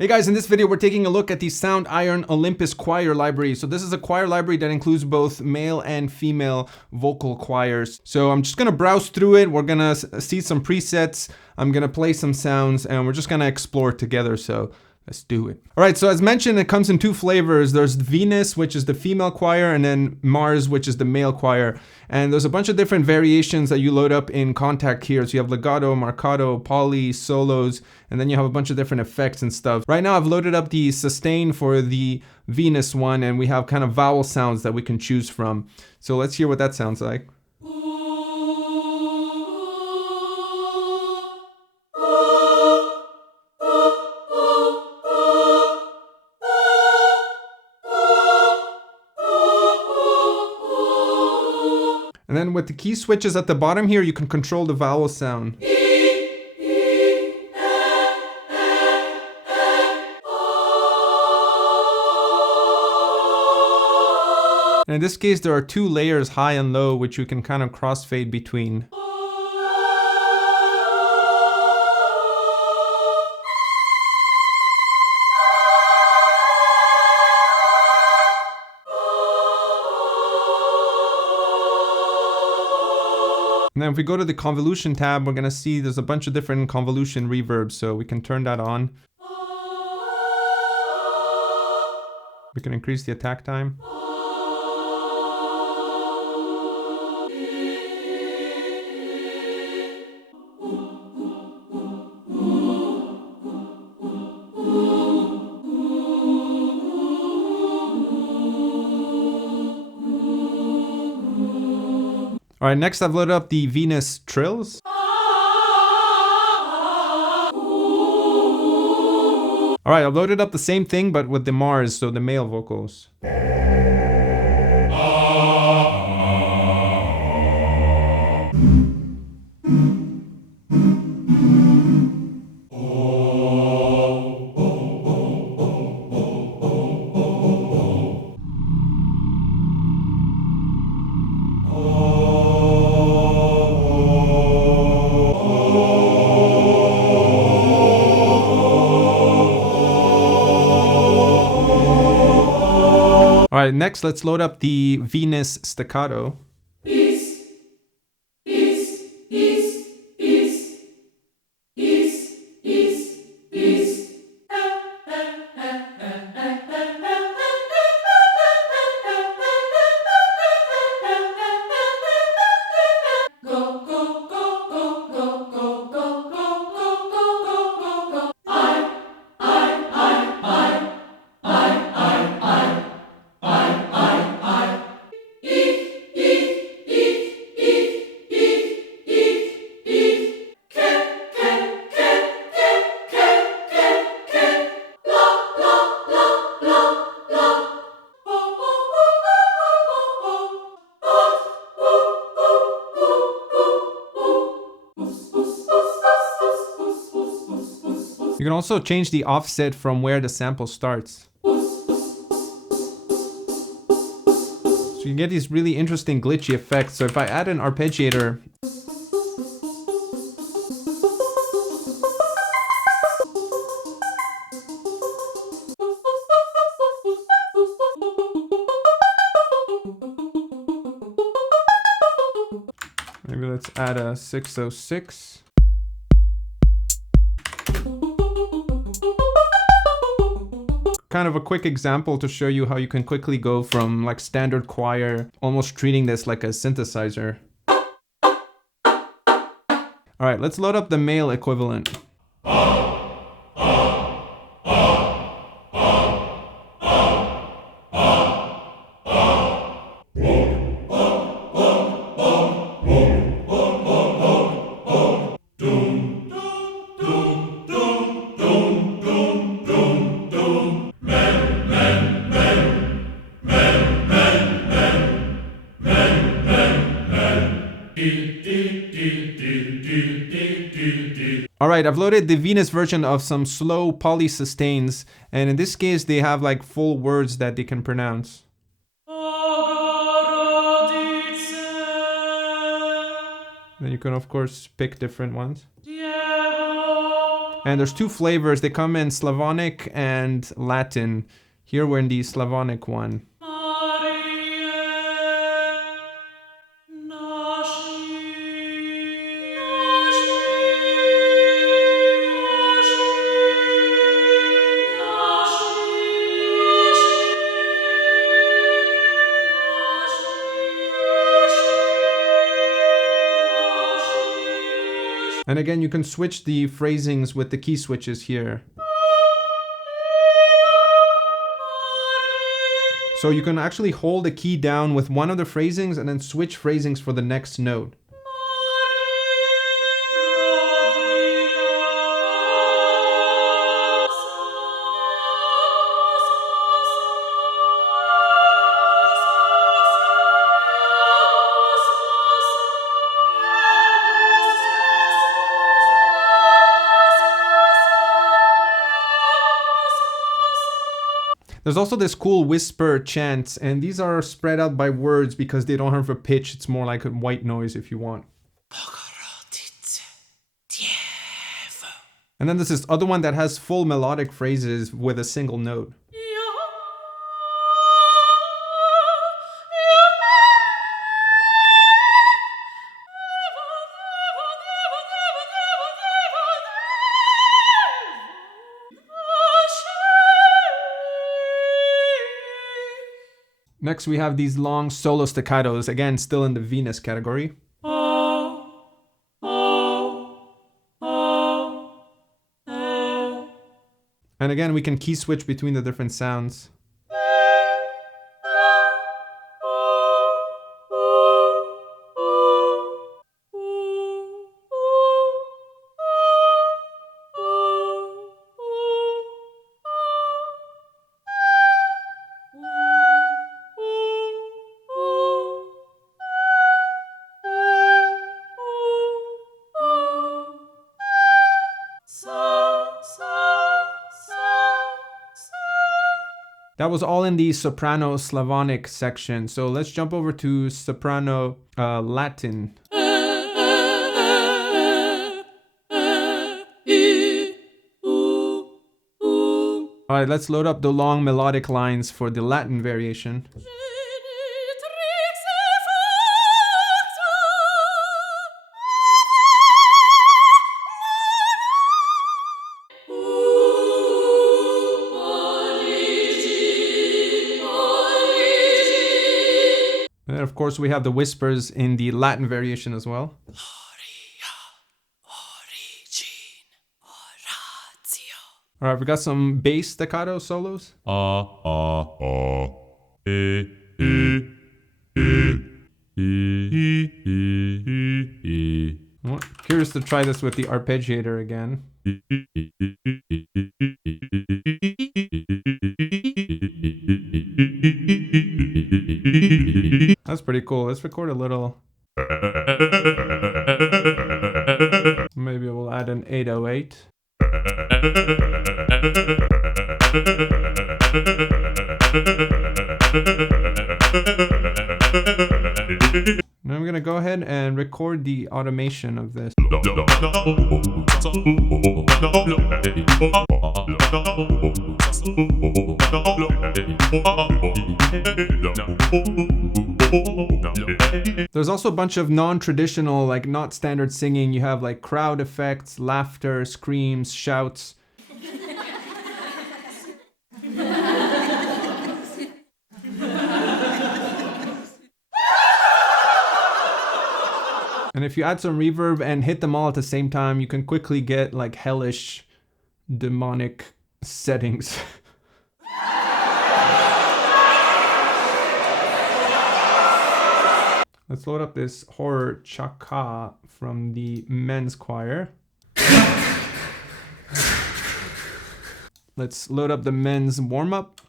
Hey guys, in this video we're taking a look at the Soundiron Olympus Choir library. So this is a choir library that includes both male and female vocal choirs. So I'm just gonna browse through it. We're gonna see some presets. I'm gonna play some sounds and we're just gonna explore together. So let's do it. All right, so as mentioned, it comes in two flavors. There's Venus, which is the female choir, and then Mars, which is the male choir. And there's a bunch of different variations that you load up in Contact here. So you have legato, marcato, poly, solos, and then you have a bunch of different effects and stuff. Right now I've loaded up the sustain for the Venus one, and we have kind of vowel sounds that we can choose from. So let's hear what that sounds like. And then with the key switches at the bottom here, you can control the vowel sound. And in this case, there are two layers, high and low, which you can kind of crossfade between. And then if we go to the convolution tab, we're gonna see there's a bunch of different convolution reverbs, so we can turn that on. We can increase the attack time. All right, next I've loaded up the Venus trills. All right, I've loaded up the same thing, but with the Mars, so the male vocals. All right, next let's load up the Venus staccato. You can also change the offset from where the sample starts. So you get these really interesting glitchy effects. So if I add an arpeggiator, maybe let's add a 606. Kind of a quick example to show you how you can quickly go from like standard choir, almost treating this like a synthesizer. All right, let's load up the male equivalent. Alright, I've loaded the Venus version of some slow poly sustains, and in this case they have like full words that they can pronounce. Then you can of course pick different ones. And there's two flavors. They come in Slavonic and Latin. Here we're in the Slavonic one. And again, you can switch the phrasings with the key switches here. So you can actually hold a key down with one of the phrasings and then switch phrasings for the next note. There's also this cool whisper chants, and these are spread out by words because they don't have a pitch. It's more like a white noise if you want. And then there's this other one that has full melodic phrases with a single note. Next we have these long solo staccatos, again still in the Venus category. And again we can key switch between the different sounds. That was all in the soprano Slavonic section. So let's jump over to soprano Latin. All right, let's load up the long melodic lines for the Latin variation. And of course we have the whispers in the Latin variation as well. All right, we got some bass staccato solos. Well, curious to try this with the arpeggiator again. That's pretty cool. Let's record a little. Maybe we'll add an 808. Now I'm gonna go ahead and record the automation of this. There's also a bunch of non-traditional, like not standard singing. You have like crowd effects, laughter, screams, shouts. And if you add some reverb and hit them all at the same time, you can quickly get like hellish, demonic settings. Let's load up this horror chaka from the men's choir. Let's load up the men's warm-up.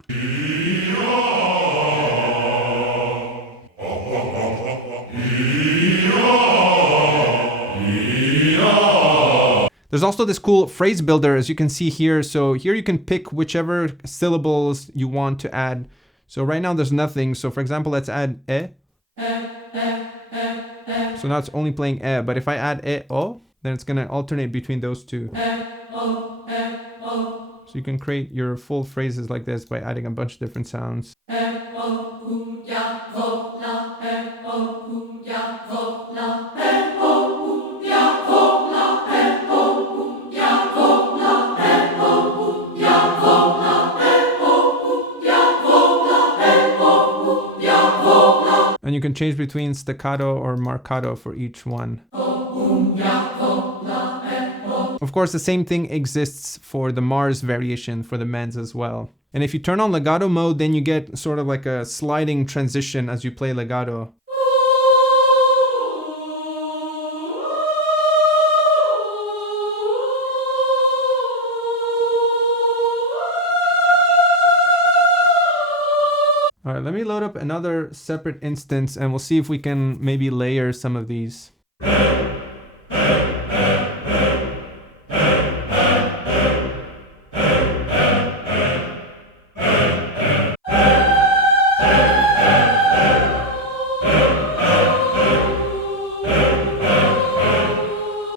There's also this cool phrase builder, as you can see here. So here you can pick whichever syllables you want to add. So right now there's nothing. So for example, let's add e. So now it's only playing e, but if I add e, o, then it's gonna alternate between those two. So you can create your full phrases like this by adding a bunch of different sounds. And you can change between staccato or marcato for each one. Of course, the same thing exists for the Mars variation for the men's as well. And if you turn on legato mode, then you get sort of like a sliding transition as you play legato. All right, let me load up another separate instance and we'll see if we can maybe layer some of these.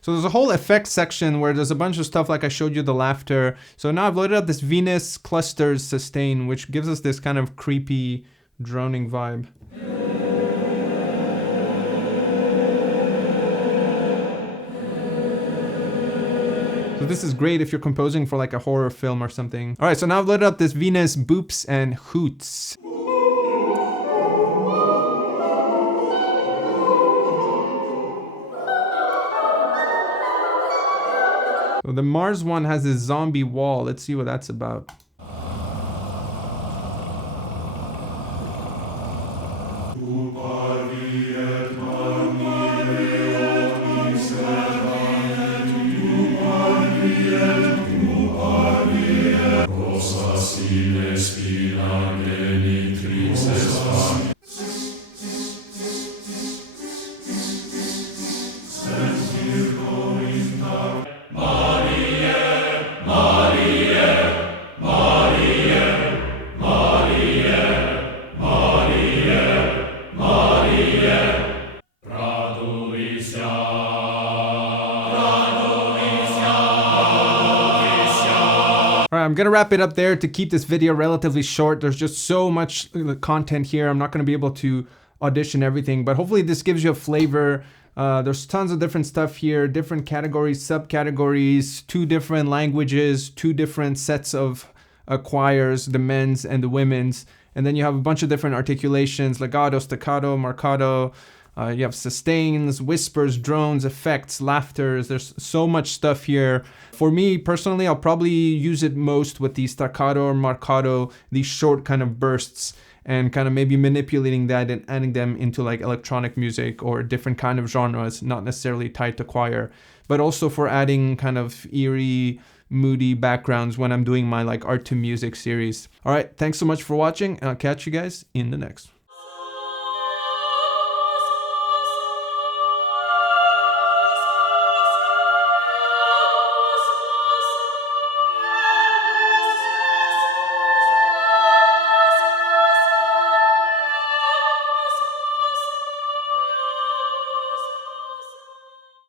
So there's a whole effects section where there's a bunch of stuff like I showed you the laughter. So now I've loaded up this Venus clusters sustain, which gives us this kind of creepy droning vibe. So this is great if you're composing for like a horror film or something. All right, so now I've loaded up this Venus boops and hoots. So the Mars one has this zombie wall. Let's see what that's about. I'm gonna wrap it up there to keep this video relatively short. There's just so much content here. I'm not gonna be able to audition everything, but hopefully this gives you a flavor. There's tons of different stuff here, different categories, subcategories, 2 different languages, 2 different sets of choirs, the men's and the women's. And then you have a bunch of different articulations, legato, staccato, marcato. You have sustains, whispers, drones, effects, laughters. There's so much stuff here. For me personally, I'll probably use it most with the staccato or marcato, these short kind of bursts, and kind of maybe manipulating that and adding them into like electronic music or different kind of genres, not necessarily tied to choir, but also for adding kind of eerie, moody backgrounds when I'm doing my like art to music series. All right, thanks so much for watching, and I'll catch you guys in the next one.